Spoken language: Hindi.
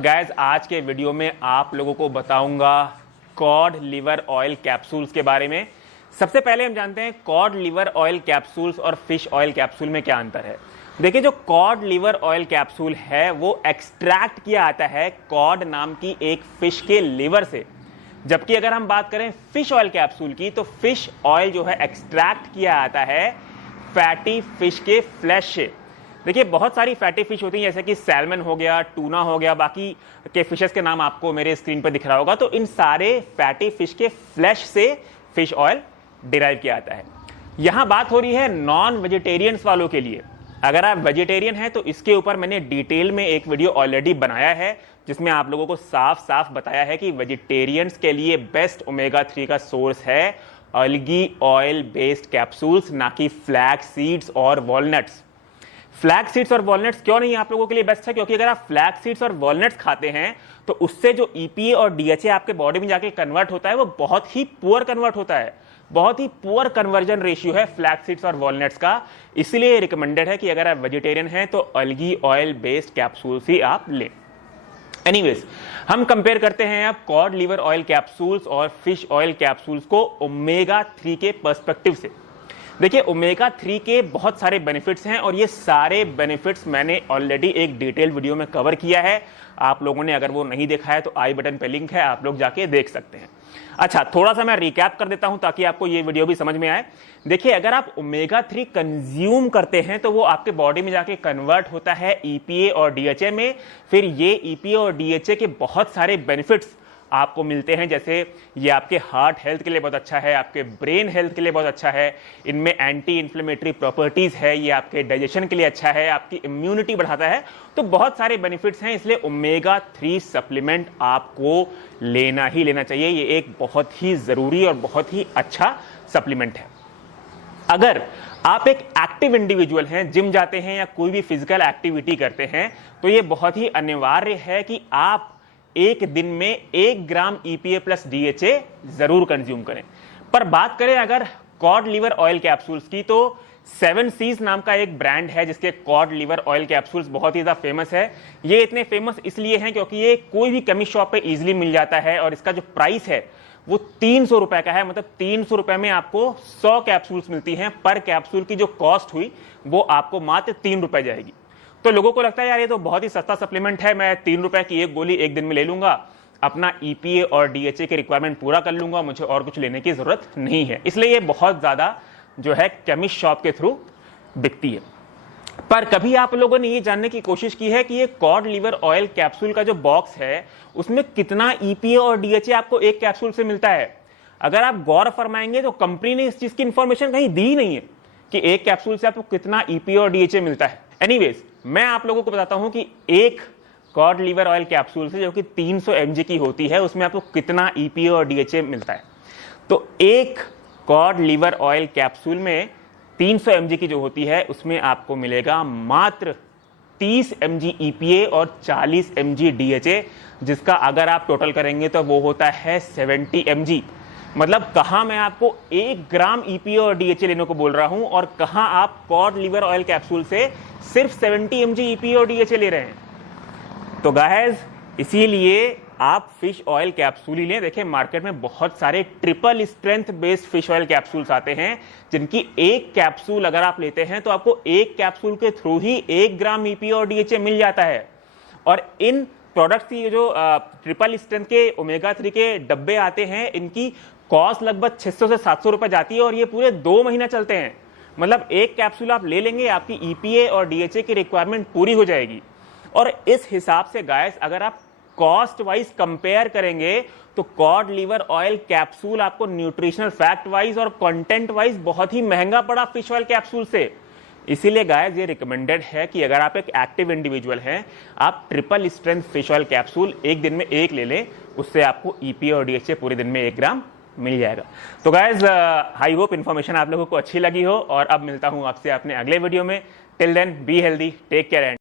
और गाइस आज के वीडियो में आप लोगों को बताऊंगा कॉड लिवर ऑयल कैप्सूल्स के बारे में। सबसे पहले हम जानते हैं कॉड लिवर ऑयल कैप्सूल्स और फिश ऑयल कैप्सूल में क्या अंतर है। देखिए, जो कॉड लिवर ऑयल कैप्सूल है वो एक्सट्रैक्ट किया आता है कॉड नाम की एक फिश के लिवर से, जबकि अगर हम बात करें फिश ऑयल कैप्सूल की तो फिश ऑयल जो है एक्सट्रैक्ट किया आता है फैटी फिश के फ्लैश से। देखिए, बहुत सारी फैटी फिश होती हैं जैसे कि सैल्मन हो गया, टूना हो गया, बाकी के फिशेस के नाम आपको मेरे स्क्रीन पर दिख रहा होगा। तो इन सारे फैटी फिश के फ्लैश से फिश ऑयल डिराइव किया जाता है। यहां बात हो रही है नॉन वेजिटेरियंस वालों के लिए। अगर आप वेजिटेरियन हैं तो इसके ऊपर मैंने डिटेल में एक वीडियो ऑलरेडी बनाया है जिसमें आप लोगों को साफ साफ बताया है कि वेजिटेरियंस के लिए बेस्ट ओमेगा 3 का सोर्स है अलगी ऑयल बेस्ड कैप्सूल्स, ना कि फ्लैक्स सीड्स और वॉलनट्स। फ्लैक्स सीड्स और वॉलनट्स क्यों नहीं आप लोगों के लिए बेस्ट है? क्योंकि अगर आप फ्लैक्स सीड्स और वॉलनट्स खाते हैं तो उससे जो ईपीए और डीएचए आपके बॉडी में जाके कन्वर्ट होता है वो बहुत ही पुअर कन्वर्ट होता है, बहुत ही पुअर कन्वर्जन रेशियो है फ्लैक्स सीड्स और वॉलनट्स का। इसलिए रिकमेंडेड है कि अगर आप वेजिटेरियन हैं तो अलगी ऑयल बेस्ड कैप्सूल्स ही आप लें। एनीवेज, हम कंपेयर करते हैं अब कॉड लिवर ऑयल कैप्सूल्स और फिश ऑयल कैप्सूल्स को ओमेगा 3 के पर्सपेक्टिव से। देखिए, ओमेगा 3 के बहुत सारे बेनिफिट्स हैं और ये सारे बेनिफिट्स मैंने ऑलरेडी एक डिटेल वीडियो में कवर किया है। आप लोगों ने अगर वो नहीं देखा है तो आई बटन पे लिंक है, आप लोग जाके देख सकते हैं। अच्छा, थोड़ा सा मैं रिकैप कर देता हूं ताकि आपको ये वीडियो भी समझ में आए। देखिए, अगर आप ओमेगा 3 कंज्यूम करते हैं तो वो आपके बॉडी में जाके कन्वर्ट होता है ईपीए और डीएचए में। फिर ये ईपीए और डीएचए के बहुत सारे बेनिफिट्स आपको मिलते हैं, जैसे ये आपके हार्ट हेल्थ के लिए बहुत अच्छा है, आपके ब्रेन हेल्थ के लिए बहुत अच्छा है, इनमें एंटी इन्फ्लेमेटरी प्रॉपर्टीज है, ये आपके डाइजेशन के लिए अच्छा है, आपकी इम्यूनिटी बढ़ाता है। तो बहुत सारे बेनिफिट्स हैं, इसलिए ओमेगा 3 सप्लीमेंट आपको लेना ही लेना चाहिए। ये एक बहुत ही जरूरी और बहुत ही अच्छा सप्लीमेंट है। अगर आप एक एक्टिव इंडिविजुअल हैं, जिम जाते हैं या कोई भी फिजिकल एक्टिविटी करते हैं, तो ये बहुत ही अनिवार्य है कि आप एक दिन में 1 ग्राम ईपीए प्लस डीएचए जरूर कंज्यूम करें। पर बात करें अगर कॉड लिवर ऑयल कैप्सूल्स की, तो 7 सीज नाम का एक ब्रांड है जिसके कॉड लिवर ऑयल कैप्सूल्स बहुत ही ज्यादा फेमस है। ये इतने फेमस इसलिए हैं क्योंकि ये कोई भी केमिस्ट शॉप पे इजीली मिल जाता है और इसका जो प्राइस है वो 300 रुपए का है। मतलब 300 रुपए में आपको 100 कैप्सूल्स मिलती हैं। पर कैप्सूल की जो कॉस्ट हुई वो आपको मात्र 3 रुपए जाएगी। तो लोगों को लगता है यार ये तो बहुत ही सस्ता सप्लीमेंट है, मैं 3 रुपए की एक गोली एक दिन में ले लूंगा, अपना ईपीए और डीएचए के रिक्वायरमेंट पूरा कर लूंगा, मुझे और कुछ लेने की जरूरत नहीं है। इसलिए ये बहुत ज्यादा जो है केमिस्ट शॉप के थ्रू बिकती है। पर कभी आप लोगों ने ये जानने की कोशिश की है कि ये कॉड लिवर ऑयल कैप्सूल का जो बॉक्स है उसमें कितना ईपीए और डीएचए आपको एक कैप्सूल से मिलता है? अगर आप गौर फरमाएंगे तो कंपनी ने इस चीज की इंफॉर्मेशन कहीं दी नहीं है कि एक कैप्सूल से आपको कितना ईपीए और डीएचए मिलता है। एनीवेज, मैं आप लोगों को बताता हूं कि एक कॉड लिवर ऑयल कैप्सूल से जो कि 300 mg की होती है उसमें आपको कितना ईपीए और डीएचए मिलता है। तो एक कॉड लिवर ऑयल कैप्सूल में 300 mg की जो होती है उसमें आपको मिलेगा मात्र 30 mg ईपीए और 40 mg डीएचए, जिसका अगर आप टोटल करेंगे तो वो होता है 70 mg। मतलब कहां मैं आपको 1 ग्राम ईपीए और डीएचए लेने को बोल रहा हूं और कहां आप कॉड लिवर ऑयल कैप्सूल से सिर्फ 70 mg ईपीए और डीएचए ले रहे हैं। तो गाइस, इसीलिए आप फिश ऑयल कैप्सूल ही लें। देखिए, मार्केट में बहुत सारे triple strength based fish oil capsules आते हैं जिनकी एक कैप्सूल अगर आप लेते हैं तो आपको एक कैप्सूल के थ्रू ही 1 ग्राम ईपीए और डीएचए मिल जाता है। और इन प्रोडक्ट्स की जो ट्रिपल स्ट्रेंथ के ओमेगा 3 के डब्बे आते हैं, इनकी कॉस्ट लगभग 600 से 700 रुपए जाती है और ये पूरे 2 महीना चलते हैं। मतलब एक कैप्सूल आप ले लेंगे, आपकी ईपीए और डीएचए की रिक्वायरमेंट पूरी हो जाएगी। और इस हिसाब से गाइस, अगर आप कॉस्ट वाइज कंपेयर करेंगे तो कॉड लिवर ऑयल कैप्सूल आपको न्यूट्रिशनल फैक्ट वाइज और कंटेंट वाइज बहुत ही महंगा पड़ा फिश ऑयल कैप्सूल से। इसीलिए गाइस, ये रिकमेंडेड है कि अगर आप एक एक्टिव इंडिविजुअल हैं, आप triple strength fish oil capsule एक दिन में एक ले लें, उससे आपको ईपीए और डीएचए पूरे दिन में 1 ग्राम मिल जाएगा। तो गाइज, आई होप इन्फॉर्मेशन आप लोगों को अच्छी लगी हो और अब मिलता हूं आपसे अपने अगले वीडियो में। Till then, be healthy, take care and